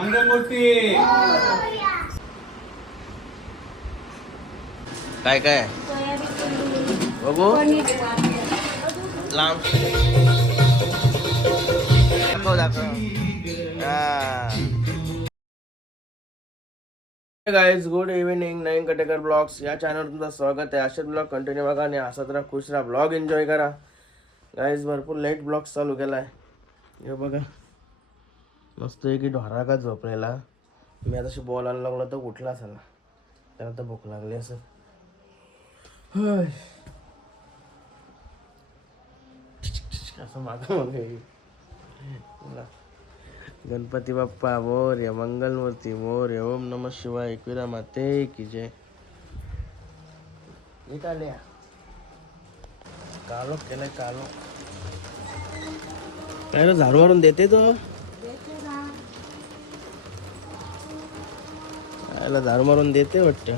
मंगलमूर्ती काय काय? बघू. लांब. दाखव. दाखव guys good evening Navin Katekar vlogs या चॅनलवर तुमचं स्वागत आहे. असेच ब्लॉग कंटिन्यू बघा आणि असं राहा खुश राहा. ब्लॉग एन्जॉय करा. गाईज भरपूर लेट ब्लॉग चालू केला आहे हे बघा. मस्त आहे की ढोरा का झोपलेला. मी आता अशी बोलायला लागलो तर उठला असाला त्याला तर भूक लागली असं असं माग मग गणपती बाप्पा मोर्य मंगलमूर्ती मोर्य ओम नम शिवाय. एकविरा माते की जय. इटालिया कालो केलं. कालो काय झाडू मारून देते तो. त्याला झाडू मारून देते वाटतं.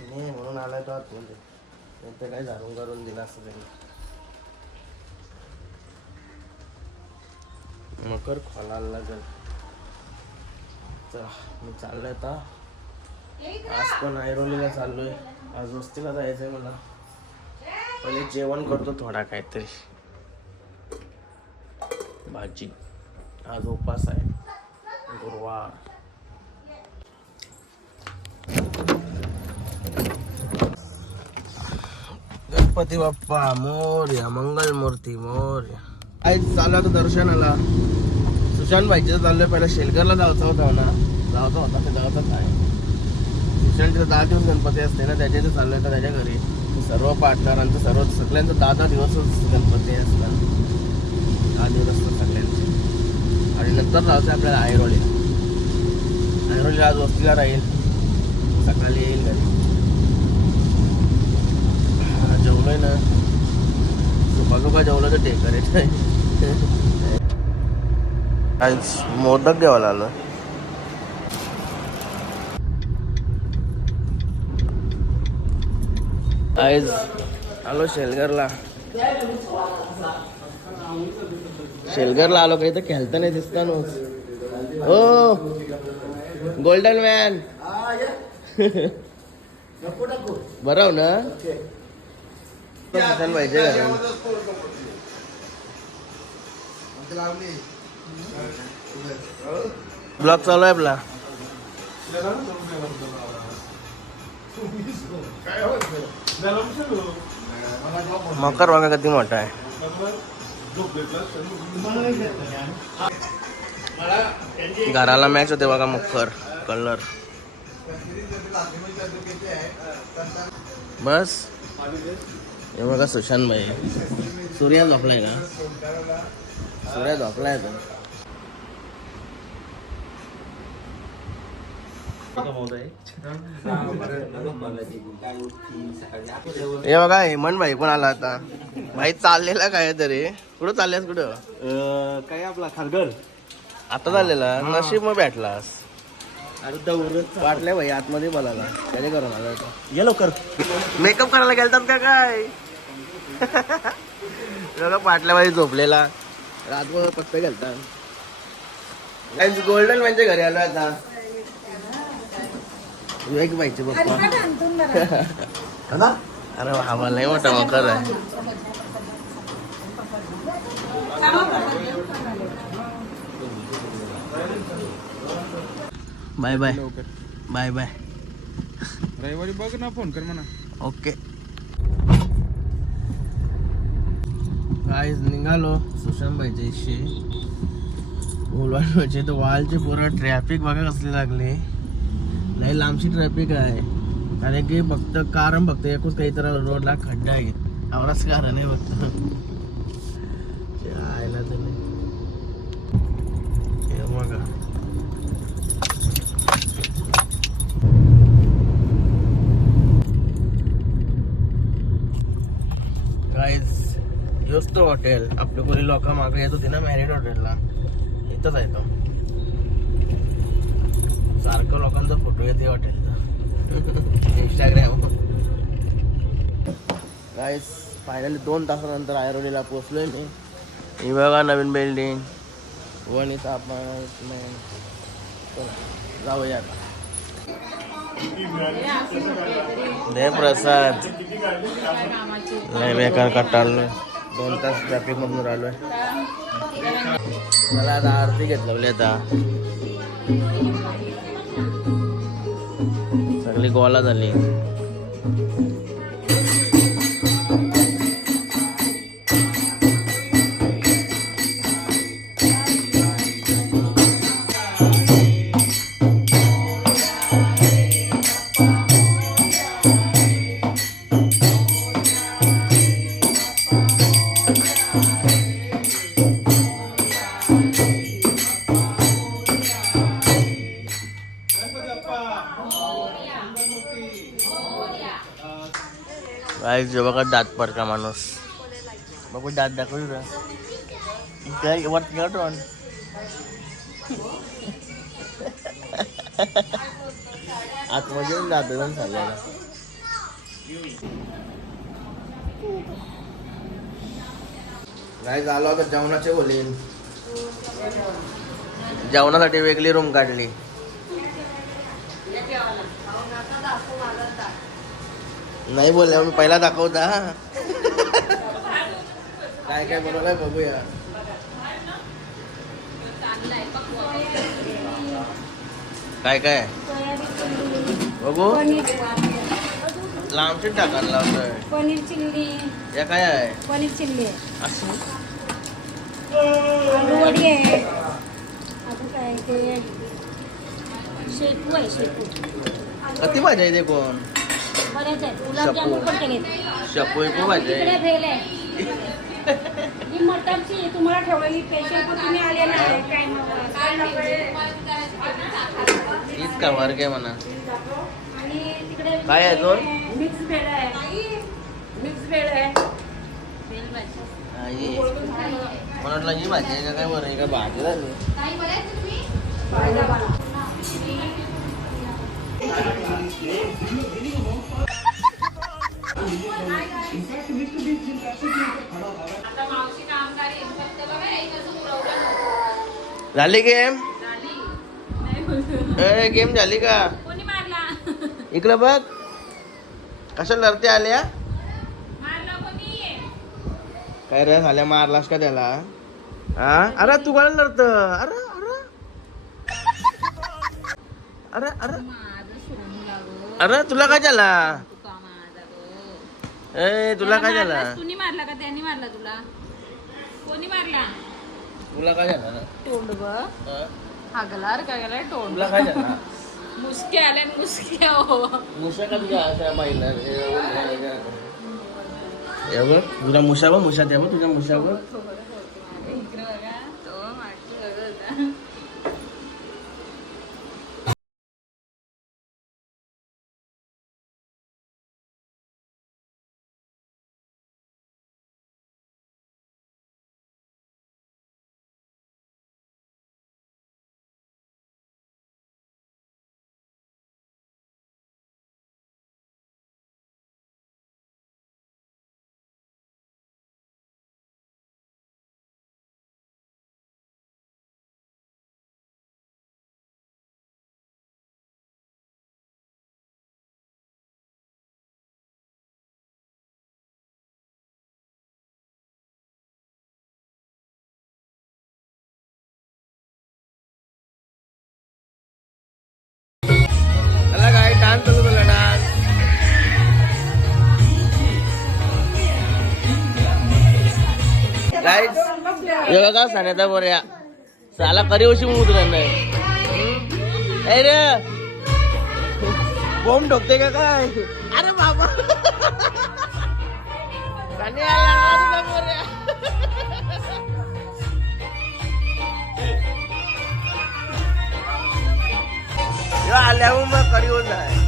नाही म्हणून आलाय तो आत म्हणजे नंतर काय झाडून करून दिला असं त्यांनी मकर खोलायला लागेल चला मी चाललोय आता. आज पण ऐरोलीला चाललोय. आज वस्तीला जायचंय मला. पहिले जेवण करतो थोडा काहीतरी. भाजी. आज उपास आहे गुरुवार गणपती बाप्पा मोर्या मंगल मूर्ती मोर्या आज चालू दर्शनाला. सुशांत भाईचं चाललोय पहिला शेलकरला जायचा होता ना जायचा होता ते जायचा काय? सुशांत तिथं दहा दिवस गणपती असते ना त्याच्या इथे चाललोय का त्याच्या घरी. सर्व पार्टनरांचं सर्व सगळ्यांचं दहा दहा दिवसच गणपती असतात दहा दिवस असतात सगळ्यांचे. आणि नंतर जायचं आपल्याला ऐरोलीला ऐरोलीला आज वस्तीला राहील. सकाळी येईल घरी. हा, जेवलोय ना. बघा जेवलं तर टेकर आज मोदक घ्यावाला आलं. आज आलो शेलगरला. शेलगरला आलो काही तर खेळता नाही दिसता ना हो. गोल्डन मॅन बरं ना? पाहिजे ब्लॉग चालू आहे आपला. मकर बघा किती मोठा आहे. घराला मॅच होते बघा मकर कलर बस. हे बघा सुशांत भाई. सूर्या झोपलाय का? सूर्या झोपलाय तो. हे बघा हेमंत भाई पण आला आता. भाई चाललेला काय तरी कुठं चालल्यास कुठं? काय आपला खारघर आता चाललेला. नशीब मग भेटलास. वाटलंय भाई आतमध्ये बोलायला. त्याने करून आला होता? ये लवकर. मेकअप करायला गेलतात का काय? बघा पाटल्या बाई झोपलेला. रातभर फक्त गेलतात गोल्डन म्हणजे घरी आलो आता. एक पाहिजे पप्पा अरे हा लय मोठा मकर आहे. Bye bye. Bye bye. रविवारी बघ ना फोन कर म्हणा. ओके. गाईज निघालो. सुशांतबाईच्या इशी. उलवाडचे तर वालचे पुरं ट्रॅफिक बघा कसली लागली. लय लांबशी ट्रॅफिक आहे. कारण की फक्त कारण बघतो एकूच काहीतरी रोडला खड्डा आहे आवराच कारण आहे फक्त. जायला तर नाही. हे बघा. गाईज योच तो हॉटेल आपल्या कोणी लोक मागे येत होती ना मॅरिड हॉटेलला इथंच आहे तो. सारखं लोकांचा फोटो येते हॉटेलचा. इंस्टाग्राम गाईज फायनली दोन तासानंतर आयरोलीला पोचलोय मी. ही बघा नवीन बिल्डिंग वन इथं आपण जाऊया आता. दे प्रसाद. नाही बेकार कटाल दोन तास ट्रॅफिक मधून राहिलोय. मला आता आरती घेतलं आता. सगळी गोला झाली काय जे बघा दात पडका माणूस बघू दात दाखवू रे काय वरती गाठून आतमध्ये दात पण चाललेला काय झालं होतं जेवणाचे बोलीन जेवणासाठी वेगळी रूम काढली नाही बोलले मी पहिला दाखवता काय काय बनवलंय बघूया. काय काय? बघू. लांबची टाकायला लावतोय पनीर चिल्ली. या काय आहे? पनीर चिल्ली आहे. असं. आलू वडी आहे. अजून काय ते? शेपू आहे शेपू. किती भाजी आहे ते कोण? बरेच आहेत. गुलाबजामुन पण केले शपू इकू भाजी इकडे आहे भेल आहे. ही मटरची तुम्हाला ठेवलेली स्पेशल पण तुम्ही आलेला आहे काय मग काय हीच का वर्ग आहे म्हणा? आणि तिकडे काय आहे दोन? मिक्स भेळ आहे. मिक्स भेळ आहे. भेल भाजी हा, ही. मला वाटलं ही भाजी आहे का? काय बरं काय भाजी झाली. झाली गेम? ए गेम झाली का? इकडं बघ. कशा लढते आल्या? काय रे झाल्या मारलास का त्याला? हा अरे तू काय लढत अरे अरे. अरे अरे. अरे तुला काय झाला? ए तुला काय झाला? कुणी मारला का? त्यांनी मारला तुला? कोणी मारला? तुला काय झाला? तोंड ब. हा? हागला काय गेलाय तोंड? तुला काय झाला? मुसके आले मुसके हो मुशा का तुझ्या अशा बाईला? हे बघ तुझ्या मुशा बघ त्या बघ तुझ्या मुशा बघ. गाईज हे बघा सान्याचा बऱ्या साला करी उशी उतरत नाही ए रे. बोंब ठोकते का काय? अरे बाबा. आल्यावर मग करी होत आहे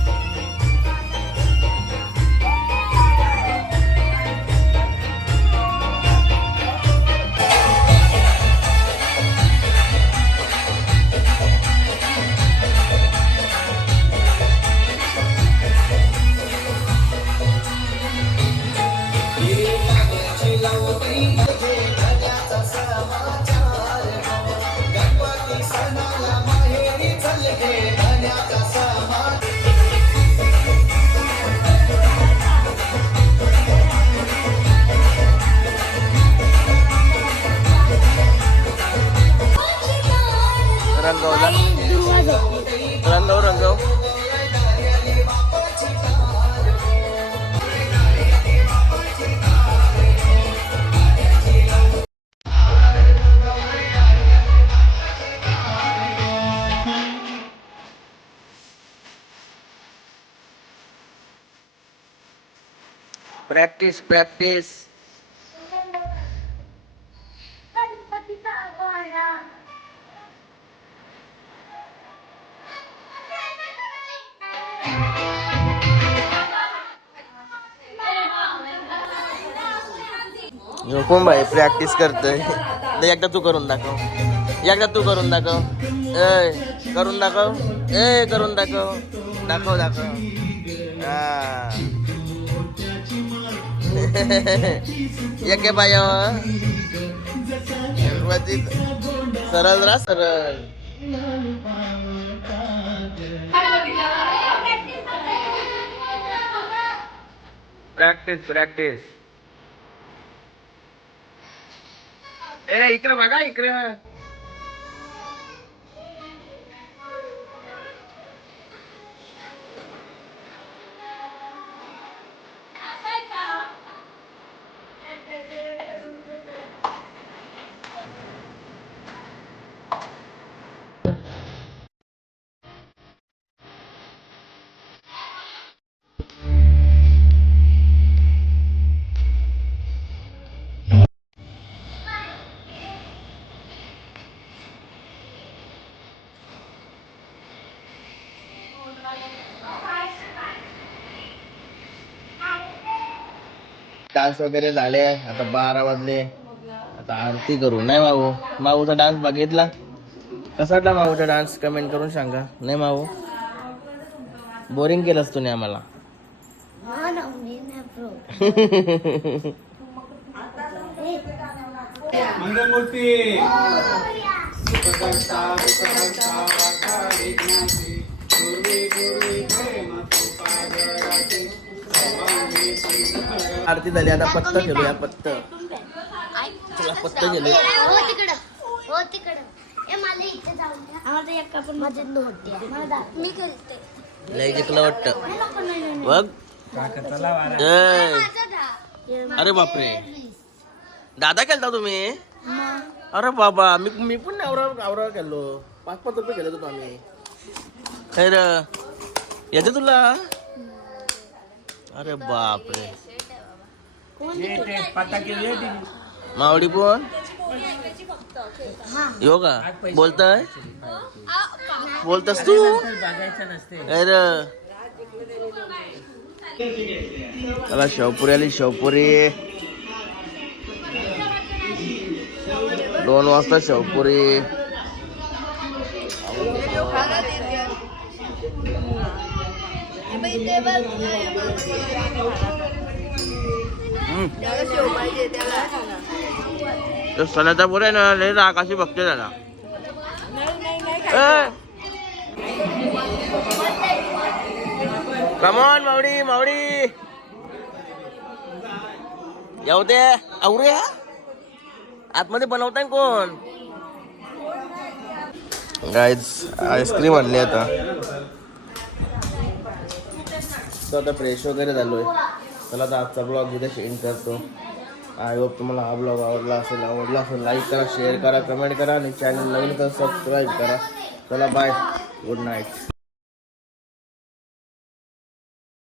प्रॅक्टिस प्रॅक्टिस भाई कोण प्रॅक्टिस करतोय एकदा तू करून दाखव. एकदा तू करून दाखव. ए करून दाखव. ए करून दाखव. दाखव दाखव. हा. एक बाय। सरळ रा सरळ. प्रॅक्टिस प्रॅक्टिस ए इकडे बघा इकडे. डान्स वगैरे झाले. आता बारा वाजले. आता आरती करू. नाही माऊ माऊचा डान्स बघितला? कसा वाटला माऊचा डान्स? कमेंट करून सांगा. नाही माऊ बोरिंग केलंस तुम्ही आम्हाला. मंगलमूर्ती. आरती झाली आता पत्त खेळूया पत्त. चला पत्त खेळूया हो तिकडं. हो तिकडं. ए मला इथे जाऊन द्या आम्हाला एक आपण माझे नोट द्या मला दा मी करते. लय जिंकलं वाटतं. बघ. ए, माझं दा. अरे बापरे. दादा केलता तुम्ही. अरे बाबा मी मी पण आवरा आवरा केलो पाच पाच रुपये केले होतो आम्ही. खैर येते तुला? अरे बापरे. मावडी पण यो का? बोलताय? बोलतस तू? खैर चला शेवपुरी आली शेवपुरी दोन वाजता शेवपुरी सणाचा पुरे ना लय आकाशी बघते त्याला. कमॉन मावडी मावडी येऊ दे. आवरे आतमध्ये बनवताय कोण? गाईज आईस्क्रीम आणली आता. तर आता फ्रेश वगैरे झालोय. चला आता आजचा ब्लॉग इथे एंड करतो. आय होप तुम्हाला हा ब्लॉग आवडला असेल आवडला असेल लाईक करा शेअर करा कमेंट करा आणि चॅनल नवीन तर सबस्क्राईब करा. चला बाय गुड नाईट